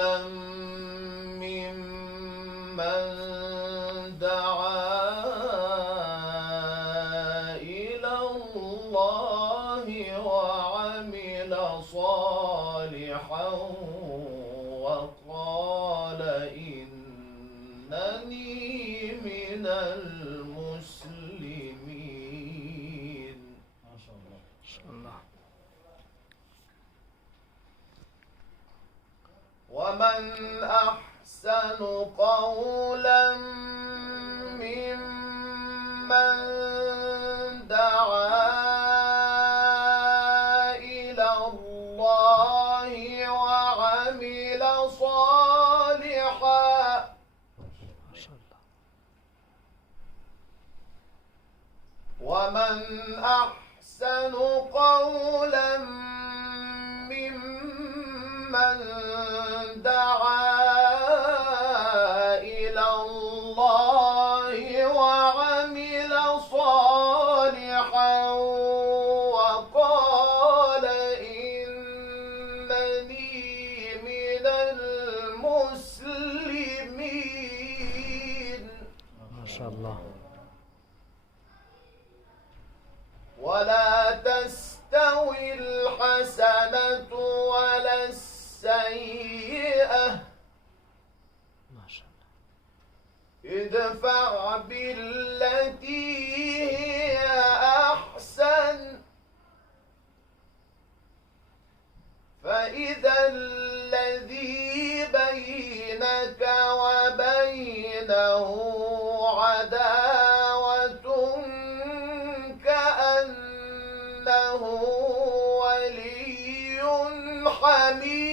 قولا ممن دعا إلى الله وعمل صالحا وقال إنني من المسلمين. ما شاء الله. ما شاء الله. ومن أحسن قولا ممن دعا إلى الله وعمل صالحا. ما شاء الله. ومن أحسن قولا ممن دعا إلى الله وعمل صالحا وقال إنني من المسلمين. ما شاء الله. ولا تستوي الحسنة ولا السيئة ما شاء الله. ادفع بالتي هي أحسن فإذا الذي بينك وبينه عداوة كأنه ولي حميم.